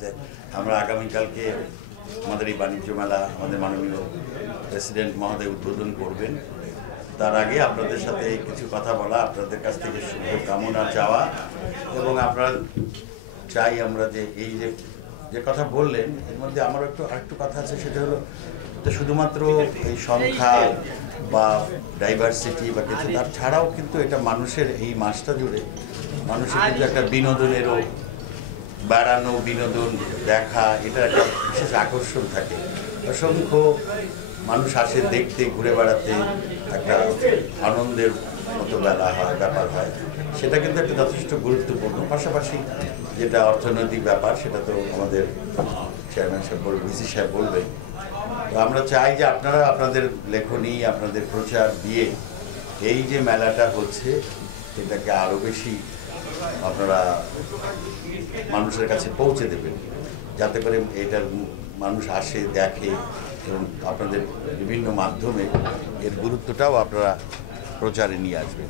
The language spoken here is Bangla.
আছে। আমরা আগামীকালকে আমাদের এই বাণিজ্য মেলা আমাদের মাননীয় প্রেসিডেন্ট মহোদয় উদ্বোধন করবেন। তার আগে আপনাদের সাথে কিছু কথা বলা, আপনাদের কাছ থেকে শুভকামনা চাওয়া, এবং আপনারা চাই আমরা যে এই যে কথা বললেন এর মধ্যে আমার আরেকটু কথা আছে, সেটা হলো শুধুমাত্র এই সংখ্যা বা ডাইভার্সিটি বা কিছু, তার ছাড়াও কিন্তু এটা মানুষের এই মাসটা জুড়ে মানুষের কিন্তু একটা বিনোদনেরও, বেড়ানো, বিনোদন দেখা, এটা একটা বিশেষ আকর্ষণ থাকে। অসংখ্য মানুষ আসে দেখতে, ঘুরে বেড়াতে, একটা আনন্দের মতো ব্যাপার হয়, সেটা কিন্তু একটা যথেষ্ট গুরুত্বপূর্ণ। পাশাপাশি যেটা অর্থনৈতিক ব্যাপার, সেটা তো আমাদের চেয়ারম্যান সাহেব বলবেন, ভিসি সাহেব বলবেন। তো আমরা চাই যে আপনারা আপনাদের লেখনী, আপনাদের প্রচার দিয়ে এই যে মেলাটা হচ্ছে এটাকে আরও বেশি আপনারা মানুষের কাছে পৌঁছে দেবেন, যাতে করে এটার মানুষ আসে, দেখে, এবং আপনাদের বিভিন্ন মাধ্যমে এর গুরুত্বটাও আপনারা প্রচারে নিয়ে আসবেন।